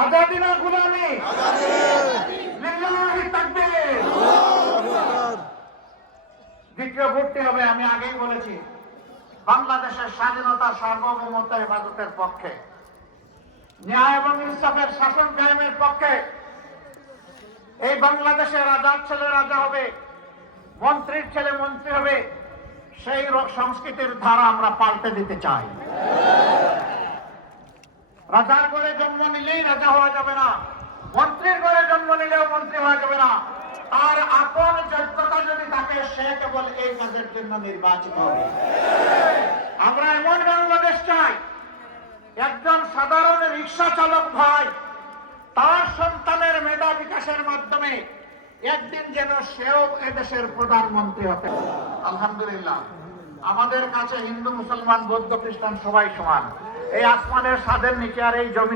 আজাদি না গুলামি? লিল্লাহি তাকবীর। দ্বিতীয় ভোটটি হবে, আমি আগেই বলেছি, বাংলাদেশের স্বাধীনতা, সার্বভৌমত্ব, হেফাজতের পক্ষে, ন্যায় এবং ইনসাফের শাসন কায়েমের পক্ষে। এই বাংলাদেশের রাজার ছেলে রাজা হবে, মন্ত্রীর ছেলে মন্ত্রী হবে, সেই সংস্কৃতির ধারা আমরা পাল্টে দিতে চাই। রাজার ঘরে জন্ম নিলেই রাজা হওয়া যাবে না, মন্ত্রীর ঘরে জন্ম নিলেও মন্ত্রী হওয়া যাবে না। তার আপন যোগ্যতা যদি থাকে, সে কেবল এই কাজের জন্য নির্বাচিত হবে। আমরা এমন বাংলাদেশ চাই, একজন সাধারণ রিক্সা চালক ভাই তার সন্তানের মেধা বিকাশের মাধ্যমে একদিন যেন সেও এদেশের প্রধানমন্ত্রী হতে। আলহামদুলিল্লাহ, আমাদের কাছে হিন্দু, মুসলমান, বৌদ্ধ, খ্রিস্টান সবাই সমান। এই আসমানের ছাদের নিচে আর এই জমি